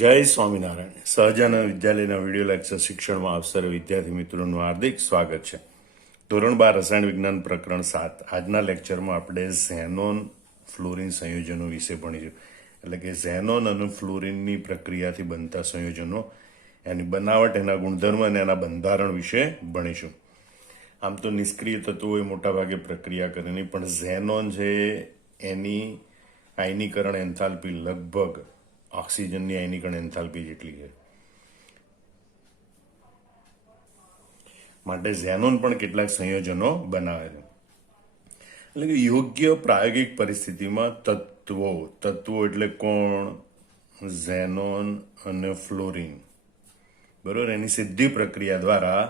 જય સ્વામિનારાયણ. સહજાનંદ વિદ્યાલયના video lecture શિક્ષણમાં આપ સર્વ વિદ્યાર્થી મિત્રોનું હાર્દિક સ્વાગત છે. ધોરણ 12 રસાયણ વિજ્ઞાન પ્રકરણ 7. આજના લેક્ચરમાં આપણે ઝેનોન ફ્લોરિન સંયોજનો વિશે ભણીશું. એટલે કે ઝેનોન અને ફ્લોરિનની પ્રક્રિયાથી બનતા સંયોજનો, એની બનાવટ, એના ગુણધર્મ અને એના બંધારણ વિશે ભણીશું. આમ તો નિષ્ક્રિય તત્વો મોટાભાગે પ્રક્રિયા કરે નહીં, પણ ઝેનોન છે એની આયનીકરણ એન્થાલ્પી લગભગ ઓક્સિજનની આયનીકરણ એન્થાલ્પી જેટલી છે. માટે ઝેનોન પણ કેટલાક સંયોજનો બનાવે છે. એટલે કે યોગ્ય પ્રાયોગિક પરિસ્થિતિમાં તત્વો એટલે કોણ? ઝેનોન અને ફ્લોરિન. બરોબર. એની સીધી પ્રક્રિયા દ્વારા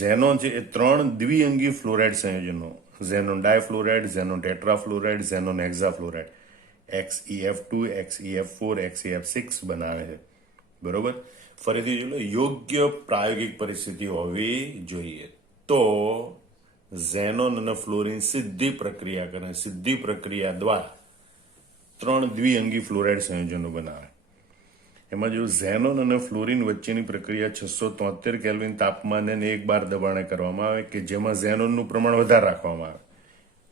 ઝેનોન છે એ 3 દ્વિઅંગી ફ્લોરાઇડ સંયોજનો, xenon difluoride, xenon tetrafluoride, xenon hexafluoride, XeF2, XeF4, XeF6 બનાવે છે. બરોબર. ફરીથી જોઈ લો, યોગ્ય પ્રાયોગિક પરિસ્થિતિ હોવી જોઈએ તો ઝેનોન અને ફ્લોરિન સીધી પ્રક્રિયા કરે. સીધી પ્રક્રિયા દ્વારા 3 દ્વિઅંગી ફ્લોરાઇડ સંયોજનો બનાવે. એમાં જો ઝેનોન અને ફ્લોરિન વચ્ચેની પ્રક્રિયા 673 કેલ્વિન તાપમાને 1 બાર દબાણે કરવામાં આવે, કે જેમાં ઝેનોનનું પ્રમાણ વધારે રાખવામાં આવે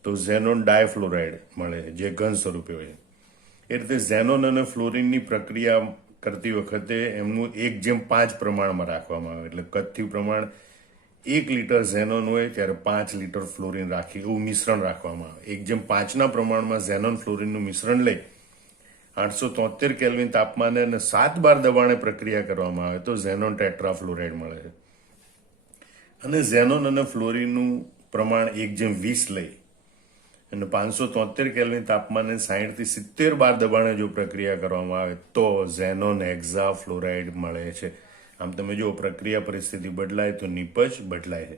તો ઝેનોન ડાયફ્લોરાઇડ મળે, જે ઘન સ્વરૂપે હોય. એ રીતે ઝેનોન અને ફ્લોરિનની પ્રક્રિયા કરતી વખતે એમનું 1:5 પ્રમાણમાં રાખવામાં આવે. એટલે કદથી પ્રમાણ 1 લીટર ઝેનોન હોય ત્યારે 5 લીટર ફ્લોરિન રાખી એવું મિશ્રણ રાખવામાં આવે. 1:5ના પ્રમાણમાં ઝેનોન ફ્લોરિનનું મિશ્રણ લઈ 873 કેલ્વિન તાપમાને અને 7 બાર દબાણે પ્રક્રિયા કરવામાં આવે તો ઝેનોન ટેટ્રાફ્લોરાઇડ મળે છે. અને ઝેનોન અને ફ્લોરિનનું પ્રમાણ 1:20 લઈ અને 573 કેલ્વિન તાપમાને 60 થી 70 બાર દબાણે જો પ્રક્રિયા કરવામાં આવે તો ઝેનોન હેક્સાફ્લોરાઇડ મળે છે. આમ તમે જો પ્રક્રિયા પરિસ્થિતિ બદલાય તો નિપજ બદલાય છે.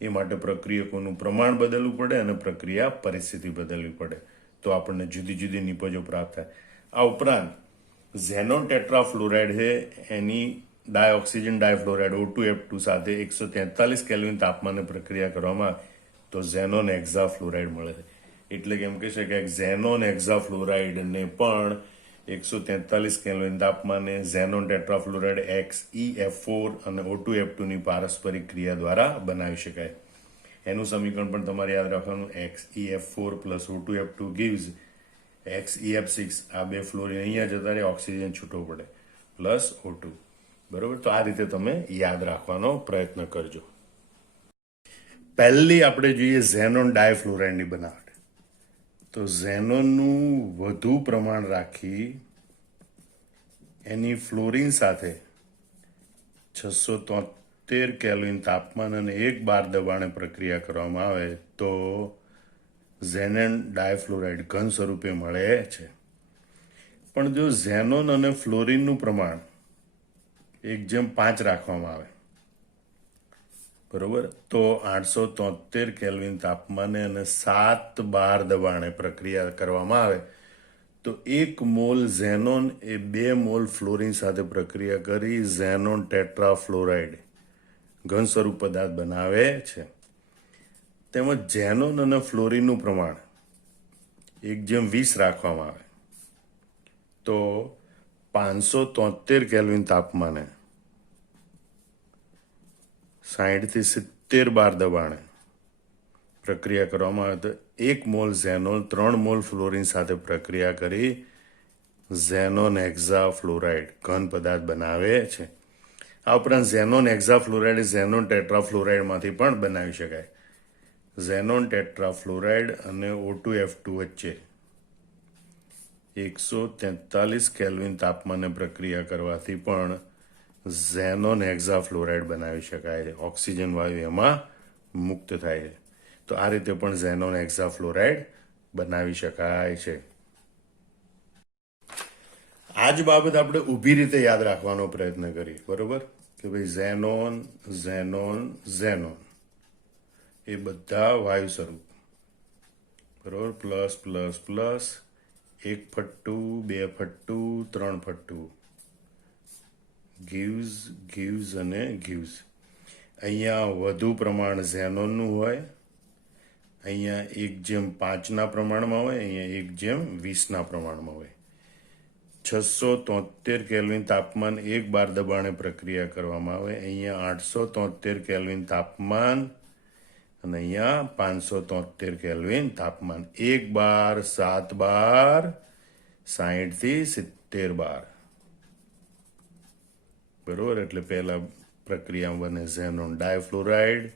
એ માટે પ્રક્રિયકોનું પ્રમાણ બદલવું પડે અને પ્રક્રિયા પરિસ્થિતિ બદલવી પડે તો આપણને જુદી જુદી નિપજો પ્રાપ્ત થાય. આ ઉપરાંત ઝેનોન ટેટ્રાફ્લોરાઇડ છે એની ડાયઓક્સિજન ડાયફ્લોરાઇડ O2F2 સાથે 143 કેલ્વિન તાપમાને પ્રક્રિયા કરવામાં આવે તો ઝેનોન હેક્સાફ્લોરાઇડ મળે છે. એટલે કે એમ કહી શકાય ઝેનોન હેક્સાફ્લોરાઇડને પણ 143 કેલ્વિન તાપમાને ઝેનોન ટેટ્રાફ્લોરાઇડ XeF4 અને O2F2 ની પારસ્પરિક ક્રિયા દ્વારા બનાવી શકાય. એનું સમીકરણ પણ તમારે યાદ રાખવાનું. XeF4 plus O2F2 gives XeF6. આ બે ફ્લોરિન અહીંયા જતા રહે, ઓક્સિજન છૂટો પડે, પ્લસ O2. બરોબર. તો આ રીતે તમે યાદ રાખવાનો પ્રયત્ન કરજો. પહેલી આપણે જોઈએ ઝેનોન ડાયફ્લોરાઇડની બનાવટ. તો ઝેનોનનું વધુ પ્રમાણ રાખી એની ફ્લોરિન સાથે 673 કેલ્વિન તાપમાન અને 1 બાર દબાણે પ્રક્રિયા કરવામાં આવે તો ઝેનોન ડાયફ્લોરાઇડ ઘન સ્વરૂપે મળે છે. પણ જો ઝેનોન અને ફ્લોરિનનું પ્રમાણ 1:5 રાખવામાં આવે, બરોબર, તો 873 કેલ્વિન તાપમાને અને 7 બાર દબાણે પ્રક્રિયા કરવામાં આવે તો 1 મોલ ઝેનોન એ 2 મોલ ફ્લોરિન સાથે પ્રક્રિયા કરી ઝેનોન ટેટ્રાફ્લોરાઇડ ઘન સ્વરૂપ પદાર્થ બનાવે છે. તેમજ ઝેનોન અને ફ્લોરિનનું પ્રમાણ 1:20 રાખવામાં આવે તો 573 કેલ્વિન તાપમાને 60 થી 70 બાર દબાણે પ્રક્રિયા કરવામાં આવે તો 1 મોલ ઝેનોન 3 મોલ ફ્લોરિન સાથે પ્રક્રિયા કરી ઝેનોન હેક્સાફ્લોરાઇડ ઘન પદાર્થ બનાવે છે. આ ઉપરાંત ઝેનોન હેક્સાફ્લોરાઇડ ઝેનોન ટેટ્રાફ્લોરાઇડમાંથી પણ બનાવી શકાય. ઝેનોન ટેટ્રાફ્લોરાઇડ અને O2F2 વચ્ચે 143 કેલ્વિન તાપમાને પ્રક્રિયા કરવાથી પણ ઝેનોન હેક્સાફ્લોરાઇડ બનાવી શકાય છે. ઓક્સિજન વાયુ એમાં મુક્ત થાય છે. તો આ રીતે પણ ઝેનોન હેક્સાફ્લોરાઇડ બનાવી શકાય છે. આ જ બાબત આપણે ઊભી રીતે યાદ રાખવાનો પ્રયત્ન કરીએ. બરોબર. કે ભાઈ ઝેનોન ઝેનોન ઝેનોન એ બધા વાયુ સ્વરૂપ, બરોબર, પ્લસ પ્લસ પ્લસ, 1 ફટ્ટું, 2 ફટ્ટું, 3 ફટ્ટું, gives અને gives. અહીંયા વધુ પ્રમાણ ઝેનોનનું હોય, અહીંયા 1:5ના પ્રમાણમાં હોય, અહીંયા 1:20ના પ્રમાણમાં હોય. 673 કેલ્વિન તાપમાન 1 બાર દબાણે પ્રક્રિયા કરવામાં આવે. અહીંયા 873 કેલ્વિન તાપમાન અને અહીંયા 573 કેલ્વિન તાપમાન. 1 બાર, 7 બાર, 60 થી 70 બાર. બરોબર, એટલે પહેલા પ્રક્રિયા બને ઝેનોન ડાયફ્લોરાઇડ,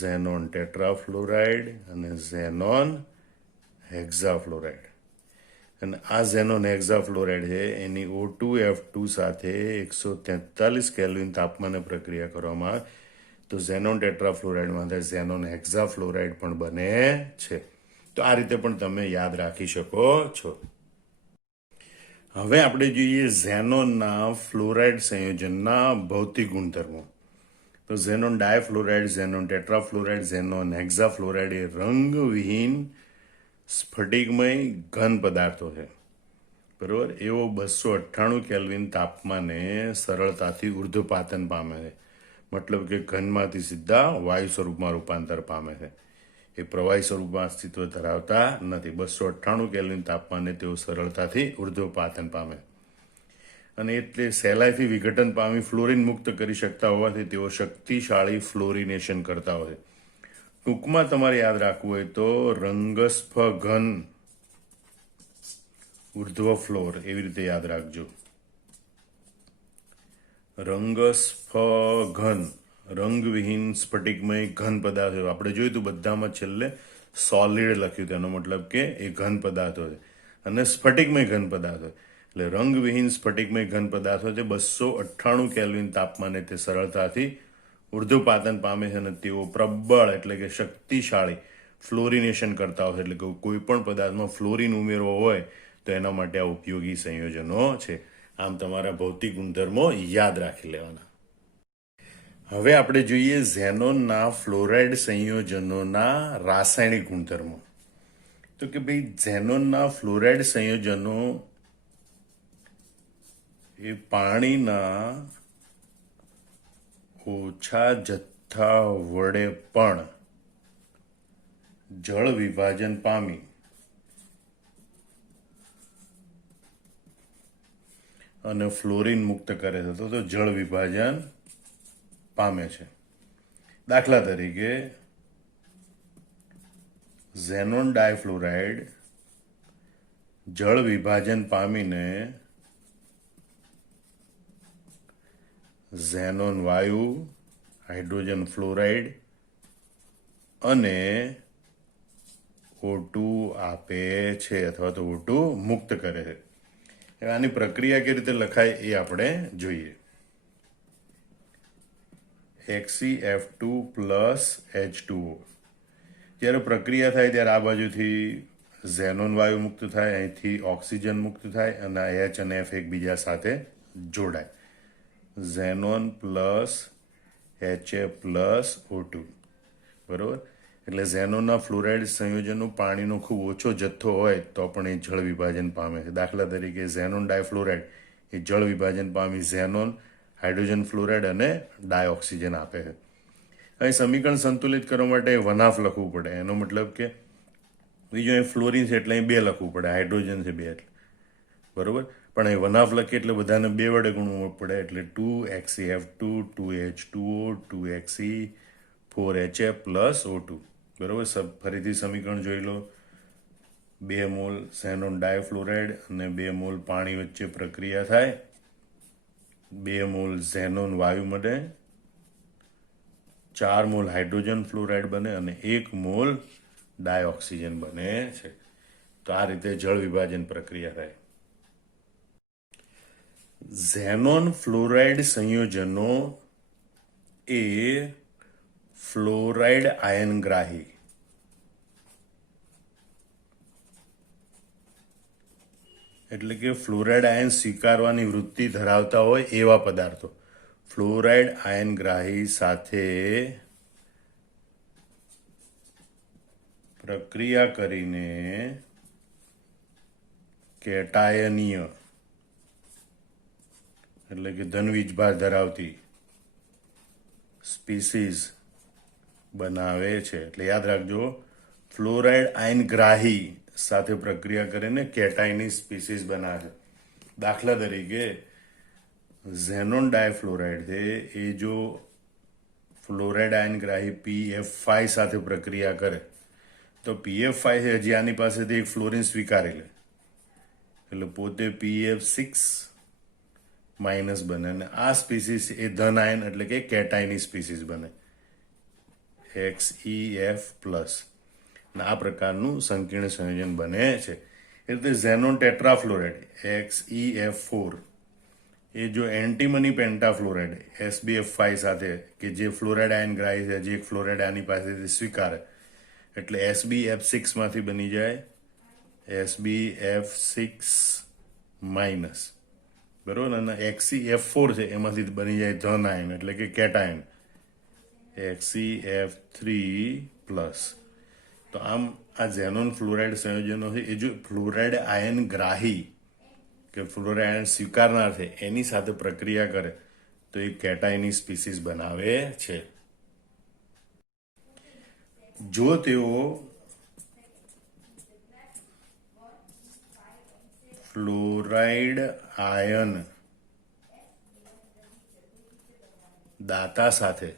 ઝેનોન ટેટ્રાફ્લોરાઇડ અને ઝેનોન હેક્ઝાફ્લોરાઇડ. અને આ ઝેનોન હેક્ઝાફ્લોરાઇડ છે એની O2F2 સાથે 143 કેલ્વિન તાપમાને પ્રક્રિયા કરવામાં આવે તો ઝેનોન ટેટ્રાફ્લોરાઇડમાંથી ઝેનોન હેક્ઝાફ્લોરાઇડ પણ બને છે. તો આ રીતે પણ તમે યાદ રાખી શકો છો. હવે આપણે જોઈએ ઝેનોનના ફ્લોરાઇડ સંયોજનના ભૌતિક ગુણધર્મો. તો xenon difluoride, xenon tetrafluoride, xenon હેક્ઝાફ્લોરાઇડ એ રંગવિહીન સ્ફટિકમય ઘન પદાર્થો છે. બરોબર, એવો 298 કેલ્વિન તાપમાને સરળતાથી ઉર્ધ્વપાતન પામે છે. મતલબ કે ઘનમાંથી સીધા વાયુ સ્વરૂપમાં રૂપાંતર પામે છે. એ પ્રવાહી સ્વરૂપમાં અસ્તિત્વ ધરાવતા નથી. 298 કેલ્વિન તાપમાને તેઓ સરળતાથી ઉર્ધ્વપાતન પામે અને એટલે સહેલાઈથી વિઘટન પામી ફ્લોરિન મુક્ત કરી શકતા હોવાથી તેઓ શક્તિશાળી ફ્લોરિનેશન કરતા હોય. ટૂંકમાં તમારે યાદ રાખવું હોય તો રંગસ્ફ ઘન ઉર્ધ્વ ફ્લોર, એવી રીતે યાદ રાખજો. રંગસ્ફ ઘન, રંગવિહીન સ્ફટિકમય ઘન પદાર્થો. આપણે જોયું હતું બધામાં છેલ્લે સોલિડ લખ્યું, તેનો મતલબ કે એ ઘન પદાર્થો છે. અને સ્ફટિકમય ઘન પદાર્થો એટલે રંગવિહીન સ્ફટિકમય ઘન પદાર્થો છે. 298 કેલ્વિન તાપમાને તે સરળતાથી ઉર્ધ્વપાતન પામે છે અને તેઓ પ્રબળ એટલે કે શક્તિશાળી ફ્લોરિનેશન કરતા હોય. એટલે કે કોઈ પણ પદાર્થમાં ફ્લોરિન ઉમેરવો હોય તો એના માટે આ ઉપયોગી સંયોજનો છે. આમ તમારા ભૌતિક ગુણધર્મો યાદ રાખી લેવાના. હવે આપણે જોઈએ ઝેનોનના ફ્લોરાઇડ સંયોજનોના રાસાયણિક ગુણધર્મો. તો કે ભાઈ ઝેનોનના ફ્લોરાઇડ સંયોજનો એ પાણીના ઓછા જથ્થા વડે પણ જળ વિભાજન પામી અને ફ્લોરિન મુક્ત કરે છે. તો જળ વિભાજન પામે છે. દાખલા તરીકે ઝેનોન ડાયફ્લોરાઇડ જળ વિભાજન પામીને ઝેનોન વાયુ, હાઇડ્રોજન ફ્લોરાઇડ અને O2 આપે છે અથવા તો O2 મુક્ત કરે છે. આની પ્રક્રિયા કેવી રીતે લખાય એ આપણે જોઈએ. HCF2 plus H2O. જ્યારે પ્રક્રિયા થાય ત્યારે આ બાજુથી ઝેનોન વાયુ મુક્ત થાય, અહીંથી ઓક્સિજન મુક્ત થાય અને H અને F એકબીજા સાથે જોડાય. Xenon plus HA plus O2. બરોબર, એટલે ઝેનોનના ફ્લોરાઇડ સંયોજનો પાણીનો ખૂબ ઓછો જથ્થો હોય તો પણ એ જળ વિભાજન પામે છે. દાખલા તરીકે ઝેનોન ડાયફ્લોરાઇડ એ જળ વિભાજન પામી ઝેનોન, હાઇડ્રોજન ફ્લોરાઇડ અને ડાયઓક્સિજન આપે છે. અહીં સમીકરણ સંતુલિત કરવા માટે વનાફ લખવું પડે. એનો મતલબ કે બીજો અહીં ફ્લોરિન છે એટલે અહીં 2 લખવું પડે, હાઇડ્રોજન છે 2 એટલે. બરોબર, પણ અહીં વનાફ લખીએ એટલે બધાને 2 વડે ગુણવું પડે. એટલે 2HCF2, 2H2O, 2Xe, 4HF plus O2. બરોબર, ફરીથી સમીકરણ જોઈ લો. 2 મોલ ઝેનોન ડાયફ્લોરાઇડ અને 2 મોલ પાણી વચ્ચે પ્રક્રિયા થાય, 2 મોલ ઝેનોન વાયુ મળે, 4 મોલ હાઇડ્રોજન ફ્લોરાઇડ બને અને 1 મોલ ડાયઓક્સિજન બને છે. તો આ રીતે જળ વિભાજન પ્રક્રિયા થાય. ઝેનોન ફ્લોરાઇડ સંયોજનો એ ફ્લોરાઇડ આયનગ્રાહી એટલે કે ફ્લોરાઇડ આયન સ્વીકારવાની વૃત્તિ ધરાવતા હોય એવા પદાર્થો. ફ્લોરાઇડ આયનગ્રાહી સાથે પ્રક્રિયા કરીને કેટાયનીય એટલે કે ધન વીજભાર ધરાવતી સ્પીસીઝ બનાવે છે. એટલે યાદ રાખજો, ફ્લોરાઇડ આયનગ્રાહી સાથે પ્રક્રિયા કરીને કેટાયની સ્પીસીઝ બનાવે છે. દાખલા તરીકે ઝેનોન ડાયફ્લોરાઇડ છે એ જો ફ્લોરાઇડ આયનગ્રાહી PF5 સાથે પ્રક્રિયા કરે તો PF5 છે હજી આની પાસેથી એક ફ્લોરિન સ્વીકારી લે એટલે પોતે PF6 માઇનસ બને અને આ સ્પીસીસ એ ધન આયન એટલે કે કેટાયની સ્પીસીસ બને XeF પ્લસ આ પ્રકારનું સંકીર્ણ સંયોજન બને છે. એ રીતે ઝેનોન ટેટ્રાફ્લોરાઇડ XeF4 એ જો એન્ટીમની પેન્ટાફ્લોરાઇડ SbF5 સાથે કે જે ફ્લોરાઇડ આયનગ્રાહી છે જે એક ફ્લોરાઇડ આની પાસેથી સ્વીકારે એટલે SbF6 માંથી બની જાય SbF6 માઇનસ બરોબર અને XeF4 છે એમાંથી બની જાય ધન આયન એટલે કે કેટાયન XeF3 પ્લસ. તો આમ આ ઝેનોન ફ્લોરાઇડ સંયોજનો છે એ જો ફ્લોરાઇડ આયન ગ્રાહી કે ફ્લોરાઇડ આયન સ્વીકારનાર છે એની સાથે પ્રક્રિયા કરે તો એ કેટાયની સ્પીસીસ બનાવે છે. જો તેઓ ફ્લોરાઇડ આયન દાતા સાથે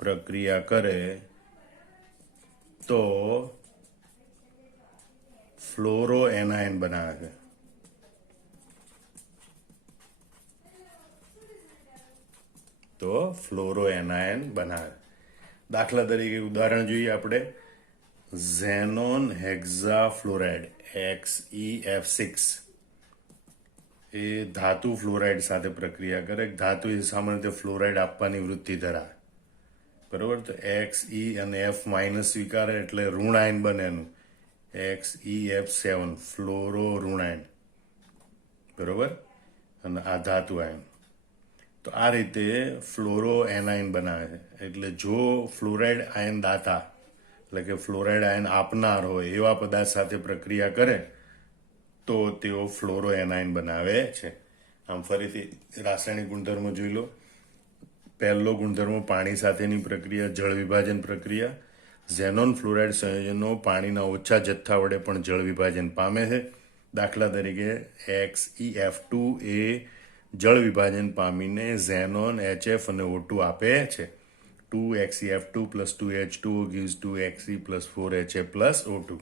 પ્રક્રિયા કરે તો ફ્લોરો એનાયન બનાવે છે. દાખલા તરીકે ઉદાહરણ જોઈએ આપણે ઝેનોન હેક્ઝાફ્લોરાઇડ XeF6 એ ધાતુ ફ્લોરાઇડ સાથે પ્રક્રિયા કરે. ધાતુ એ સામાન્ય રીતે ફ્લોરાઇડ આપવાની વૃત્તિ ધરાવે બરોબર. તો Xe અને F માઇનસ સ્વીકારે એટલે ઋણ આયન બને એનું XeF7 ફ્લોરો ઋણાયન બરોબર અને આ ધાતુ આયન. તો આ રીતે ફ્લોરો એનાયન બનાવે છે. એટલે જો ફ્લોરાઇડ આયન દાતા એટલે કે ફ્લોરાઇડ આયન આપનાર હોય એવા પદાર્થ સાથે પ્રક્રિયા કરે તો તેઓ ફ્લોરો એનાયન બનાવે છે. આમ ફરીથી રાસાયણિક ગુણધર્મો જોઈ લો. પહેલો ગુણધર્મો પાણી સાથેની પ્રક્રિયા જળ વિભાજન પ્રક્રિયા. ઝેનોન ફ્લોરાઇડ સંયોજનો પાણીના ઓછા જથ્થા વડે પણ જળ વિભાજન પામે છે. દાખલા તરીકે XeF2 એ જળ વિભાજન પામીને ઝેનોન HF અને O2 આપે છે. 2XeF2 plus 2H2O gives 2Xe plus 4HF plus O2.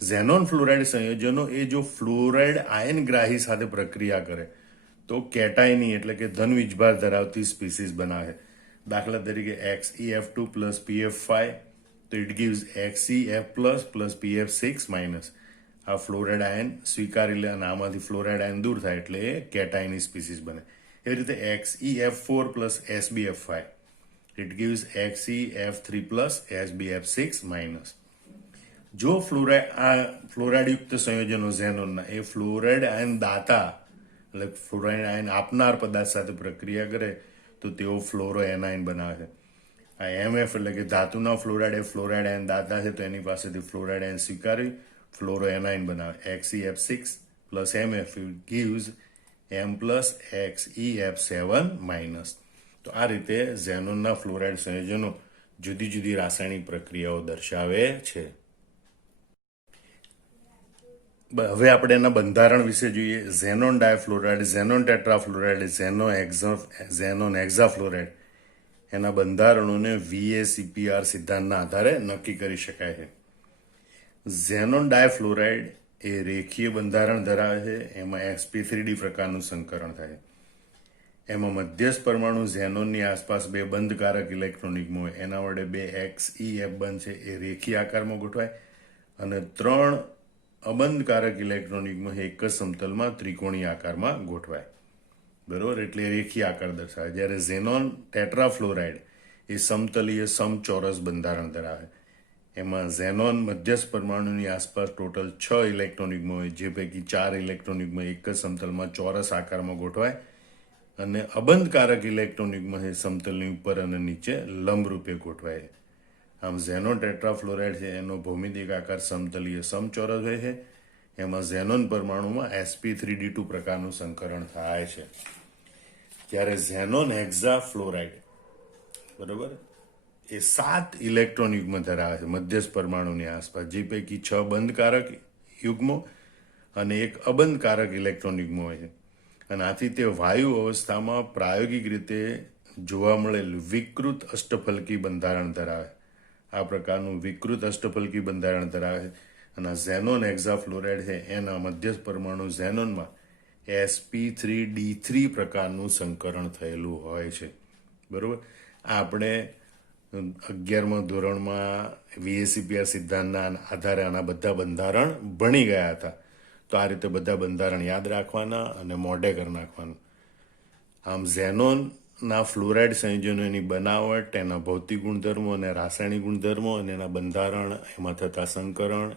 Xenon fluoride સંયોજનો એ જો ફ્લોરાઇડ આયનગ્રાહી સાથે પ્રક્રિયા કરે તો કેટાયની એટલે કે ધન વીજભાર ધરાવતી સ્પીસીસ બનાવે. દાખલા તરીકે XeF2 plus PF5 તો it gives XeF plus plus PF6 minus. આ ફ્લોરાઇડ આયન સ્વીકારી લે અને આમાંથી ફ્લોરાઇડ આયન દૂર થાય એટલે એ કેટાયની સ્પીસીસ બને. એ રીતે XeF4 plus SbF5 it gives XeF3 plus SbF6 minus. જો ફ્લોરાઇડયુક્ત સંયોજનો ઝેનોનના એ ફ્લોરાઇડ આયન દાતા એટલે ફ્લોરાઇડ આયન આપનાર પદાર્થ સાથે પ્રક્રિયા કરે તો તેઓ ફ્લોરો એનાયન બનાવે છે. આ MF એટલે કે ધાતુના ફ્લોરાઇડ એ ફ્લોરાઇડ આયન દાતા છે તો એની પાસેથી ફ્લોરાઇડ આયન સ્વીકારી ફ્લોરો એનાયન બનાવે. XeF6 plus MF gives M plus XeF7 minus. તો આ રીતે ઝેનોનના ફ્લોરાઇડ સંયોજનો જુદી જુદી રાસાયણિક પ્રક્રિયાઓ દર્શાવે છે. હવે આપણે એના બંધારણ વિશે જોઈએ. Xenon difluoride, xenon tetrafluoride, xenon હેક્ઝાફ્લોરાઇડ એના બંધારણોને VACPR સિદ્ધાંતના આધારે નક્કી કરી શકાય છે. ઝેનોન ડાયફ્લોરાઇડ એ રેખીય બંધારણ ધરાવે છે. એમાં sp3d પ્રકારનું સંકરણ થાય. એમાં મધ્યસ્થ પરમાણુ ઝેનોનની આસપાસ બે બંધકારક ઇલેક્ટ્રોનિકમાં હોય એના વડે બે XeF બનશે એ રેખીય આકારમાં ગોઠવાય અને 3 અબંધકારક ઇલેક્ટ્રોનિકમાં એક જ સમતલમાં ત્રિકોણીય આકારમાં ગોઠવાય બરોબર. એટલે રેખીય આકાર દર્શાવે. જ્યારે ઝેનોન ટેટ્રાફ્લોરાઇડ એ સમતલીય સમચોરસ બંધારણ ધરાવે. એમાં ઝેનોન મધ્યસ્થ પરમાણુની આસપાસ ટોટલ 6 ઇલેક્ટ્રોનિકમાં હોય જે પૈકી 4 ઇલેક્ટ્રોનિકમાં એક જ સમતલમાં ચોરસ આકારમાં ગોઠવાય અને અબંધકારક ઇલેક્ટ્રોનિકમાં એ સમતલની ઉપર અને નીચે લંબ રૂપે ગોઠવાય. આમ ઝેનોન ટેટ્રાફ્લોરાઇડ છે એનો ભૌમિતિક આકાર સમતલીય સમચોરસ હોય છે. એમાં ઝેનોન પરમાણુમાં sp3d2 પ્રકારનું સંકરણ થાય છે. જ્યારે ઝેનોન હેક્ઝાફ્લોરાઇડ બરોબર એ 7 ઇલેક્ટ્રોન યુગ્મ ધરાવે છે મધ્યસ્થ પરમાણુની આસપાસ, જે પૈકી 6 બંધકારક યુગ્મો અને 1 અબંધકારક ઇલેક્ટ્રોન યુગ્મ હોય છે. અને આથી તે વાયુ અવસ્થામાં પ્રાયોગિક રીતે જોવા મળેલ વિકૃત અષ્ટફલકી બંધારણ ધરાવે. આ પ્રકારનું વિકૃત અષ્ટફલકી બંધારણ ધરાવે છે. અને આ ઝેનોન હેક્ઝાફ્લોરાઇડ છે એના મધ્યસ્થ પરમાણુ ઝેનોનમાં sp3d3 પ્રકારનું સંકરણ થયેલું હોય છે. બરોબર. આપણે 11મા ધોરણમાં VACPR સિદ્ધાંતના આધારે આના બધા બંધારણ ભણી ગયા હતા. તો આ રીતે બધા બંધારણ યાદ રાખવાના અને મોઢે કરી નાખવાનું. આમ ઝેનોનના ફ્લોરાઇડ સંયોજનોની બનાવટ, એના ભૌતિક ગુણધર્મો અને રાસાયણિક ગુણધર્મો અને એના બંધારણ, એમાં થતા સંકરણ,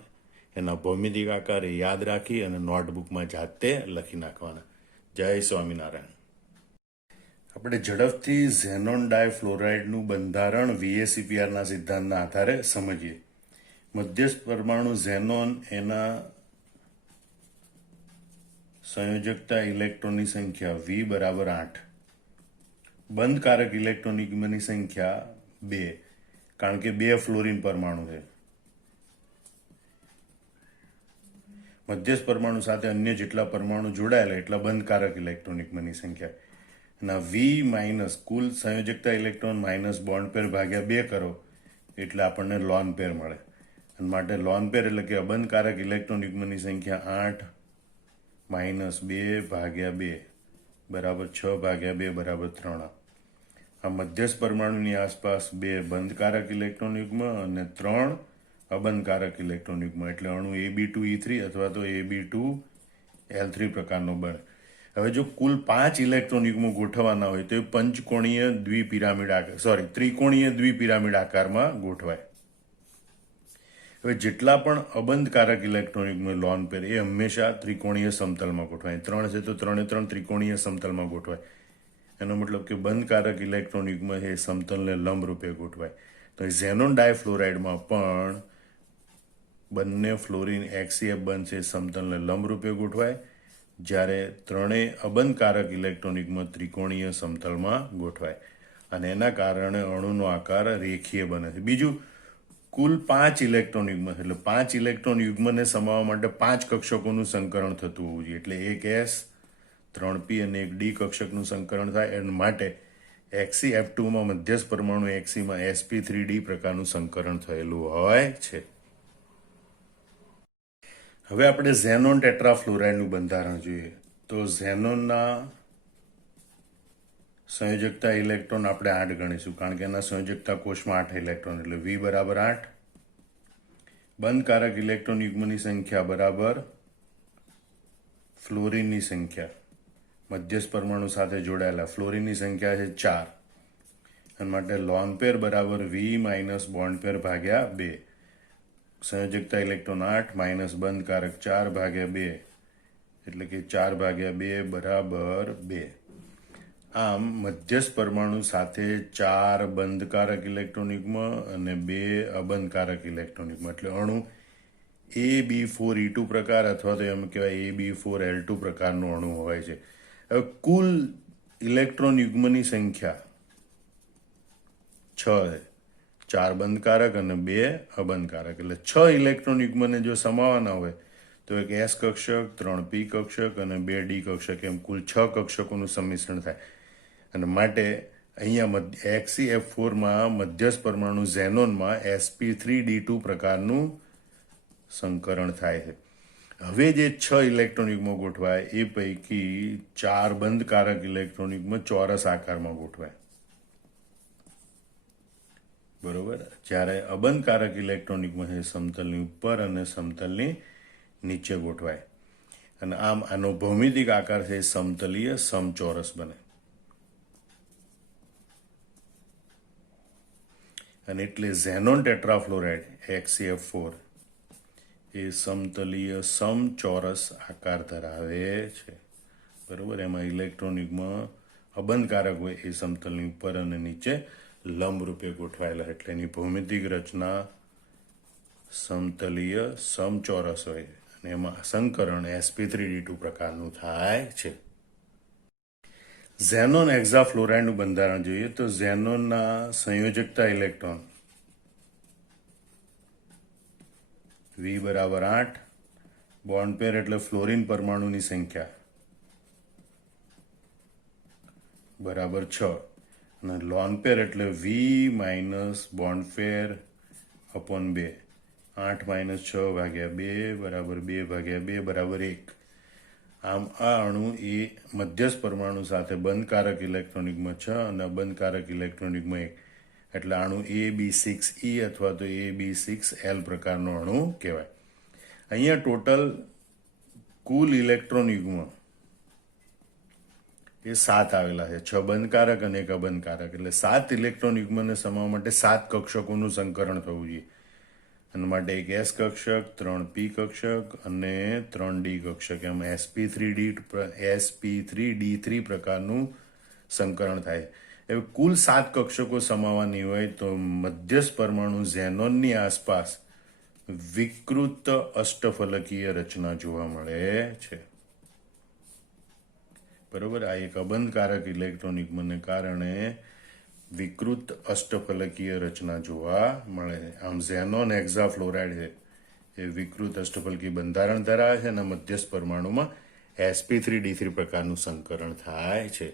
એના ભૌમિતિક આકાર એ યાદ રાખી અને નોટબુકમાં જાતે લખી નાખવાના. જય સ્વામિનારાયણ. આપણે ઝડપથી ઝેનોન ડાયફ્લોરાઇડનું બંધારણ VACPRના સિદ્ધાંતના આધારે સમજીએ. મધ્યસ્થ પરમાણુ ઝેનોન એના સંયોજકતા ઇલેક્ટ્રોનની સંખ્યા V બરાબર 8. બંધકારક ઇલેક્ટ્રોન યુગ્મની સંખ્યા 2, કારણ કે 2 ફ્લોરિન પરમાણુ છે. મધ્યસ્થ પરમાણુ સાથે અન્ય જેટલા પરમાણુ જોડાયેલા એટલા બંધકારક ઇલેક્ટ્રોન યુગ્મની સંખ્યા. અને V માઇનસ કુલ સંયોજકતા ઇલેક્ટ્રોન માઇનસ બોન્ડ પેર ભાગ્યા 2 કરો એટલે આપણને લોન પેર મળે. અને માટે લોન પેર એટલે કે અબંધકારક ઇલેક્ટ્રોન યુગ્મની સંખ્યા 8 માઇનસ 2 ભાગ્યા 2 બરાબર 6 ભાગ્યા 2 બરાબર 3. આ મધ્યસ્થ પરમાણુની આસપાસ 2 બંધકારક ઇલેક્ટ્રોન યુગ્મ અને 3 અબંધકારક ઇલેક્ટ્રોન યુગ્મ, એટલે અણુ Ab2E3 અથવા તો Ab2L3 પ્રકારનો બને. હવે જો કુલ 5 ઇલેક્ટ્રોન યુગ્મો ગોઠવવાના હોય તો એ ત્રિકોણીય દ્વિપિરામિડ આકારમાં ગોઠવાય. હવે જેટલા પણ અબંધકારક ઇલેક્ટ્રોન યુગ્મ લોન પેર એ હંમેશા ત્રિકોણીય સમતલમાં ગોઠવાય. 3 છે તો 3 ત્રિકોણીય સમતલમાં ગોઠવાય. એનો મતલબ કે બંધકારક ઇલેક્ટ્રોન યુગ્મ એ સમતલને લંબ રૂપે ગોઠવાય. તો ઝેનોન ડાયફ્લોરાઇડમાં પણ બંને ફ્લોરિન HCF બનશે સમતલને લંબ રૂપે ગોઠવાય, જ્યારે 3 અબંધકારક ઇલેક્ટ્રોન યુગ્મ ત્રિકોણીય સમતલમાં ગોઠવાય. અને એના કારણે અણુનો આકાર રેખીય બને છે. બીજું, કુલ 5 ઇલેક્ટ્રોન યુગ્મ, એટલે 5 ઇલેક્ટ્રોન યુગ્મને સમાવવા માટે 5 કક્ષકોનું સંકરણ થતું હોવું જોઈએ. એટલે 1 S, 3 P અને 1 D કક્ષકનું સંકરણ થાય. એના માટે HCF2માં મધ્યસ્થ પરમાણુ HCમાં sp3d પ્રકારનું સંકરણ થયેલું હોય છે. હવે આપણે ઝેનોન ટેટ્રાફ્લોરાઇડનું બંધારણ જોઈએ. તો ઝેનોનના સંયોજકતા ઇલેક્ટ્રોન આપણે 8 ગણીશું, કારણ કે એના સંયોજકતા કોષમાં 8 ઇલેક્ટ્રોન, એટલે V બરાબર 8. બંધકારક ઇલેક્ટ્રોન યુગ્મની સંખ્યા બરાબર ફ્લોરિનની સંખ્યા, મધ્યસ્થ પરમાણુ સાથે જોડાયેલા ફ્લોરિનની સંખ્યા છે 4. અને માટે લોન પેર બરાબર V માઇનસ બોન્ડ પેર ભાગ્યા 2. સંયોજકતા ઇલેક્ટ્રોન 8 માઇનસ બંધકારક 4 ભાગ્યા 2, એટલે કે 4 ભાગ્યા 2 બરાબર 2. આમ મધ્યસ્થ પરમાણુ સાથે 4 બંધકારક ઇલેક્ટ્રોન યુગ્મ અને 2 અબંધકારક ઇલેક્ટ્રોન યુગ્મ, એટલે અણુ Ab4E2 પ્રકાર અથવા તો એમ કહેવાય Ab4L2 પ્રકારનો અણુ હોય છે. હવે કુલ ઇલેક્ટ્રોન યુગ્મની સંખ્યા 6 છે. 4 બંધકારક અને 2 અબંધકારક, એટલે 6 ઇલેક્ટ્રોન યુગ્મને જો સમાવવાના હોય તો એક S કક્ષક, 3 P કક્ષક અને 2 D કક્ષક, એમ કુલ 6 કક્ષકોનું સંમિશ્રણ થાય. અને માટે અહીંયા HCF4માં મધ્યસ્થ પરમાણુ ઝેનોનમાં sp3d2 પ્રકારનું સંકરણ થાય છે. હવે જે 6 ઇલેક્ટ્રોન યુગ્મો ગોઠવાય એ પૈકી 4 બંધકારક ઇલેક્ટ્રોન યુગ્મ ચોરસ આકારમાં ગોઠવાય. બરોબર. જ્યારે અબંધકારક ઇલેક્ટ્રોન યુગ્મ છે સમતલની ઉપર અને સમતલની નીચે ગોઠવાય. અને આમ આનો ભૌમિતિક આકાર છે સમતલીય સમચોરસ બને. અને એટલે ઝેનોન ટેટ્રાફ્લોરાઇડ HCF4 એ સમતલીય સમચોરસ આકાર ધરાવે છે. બરોબર. એમાં ઇલેક્ટ્રોન યુગ્મ અબંધકારક હોય એ સમતલની ઉપર અને નીચે લંબ રૂપે ગોઠવાયેલા, એટલે એની ભૌમિતિક રચના સમતલીય સમચોરસ હોય અને એમાં સંકરણ sp3d2 પ્રકારનું થાય છે. ઝેનોન હેક્ઝાફ્લોરાઇડનું બંધારણ જોઈએ તો ઝેનોનના સંયોજકતા ઇલેક્ટ્રોન V બરાબર 8, બોન્ડ પેર એટલે ફ્લોરિન પરમાણુની સંખ્યા બરાબર 6 અને લોન પેર એટલે V માઇનસ બોન્ડ પેર અપોન 2, 8 માઇનસ 6 ભાગ્યા 2 બરાબર 2 ભાગ્યા 2 બરાબર 1. આમ આ અણુ એ મધ્યસ્થ પરમાણુ સાથે બંધકારક ઇલેક્ટ્રોનિકમાં 6 અને અબંધકારક ઇલેક્ટ્રોનિકમાં 1, એટલે અણુ AB6E અથવા તો AB6L પ્રકારનો અણુ કહેવાય. અહીંયા ટોટલ કુલ ઇલેક્ટ્રોન યુગ્મ એ 7 આવેલા છે, 6 બંધકારક અને 1 અબંધકારક, એટલે 7 ઇલેક્ટ્રોન યુગ્મને સમાવવા માટે 7 કક્ષકોનું સંકરણ થવું જોઈએ. અને માટે એક S કક્ષક, 3 P કક્ષક અને 3 D કક્ષક, એમ sp3d3 પ્રકારનું સંકરણ થાય. હવે કુલ 7 કક્ષકો સમાવવાની હોય તો મધ્યસ્થ પરમાણુ ઝેનોનની આસપાસ વિકૃત અષ્ટફલકીય રચના જોવા મળે છે. બરોબર, આ એક અબંધકારક ઇલેક્ટ્રોન યુગ્મને કારણે વિકૃત અષ્ટફલકીય રચના જોવા મળે છે. આમ ઝેનોન હેક્ઝાફ્લોરાઇડ છે એ વિકૃત અષ્ટફલકી બંધારણ ધરાવે છે અને મધ્યસ્થ પરમાણુમાં sp3d3 પ્રકારનું સંકરણ થાય છે.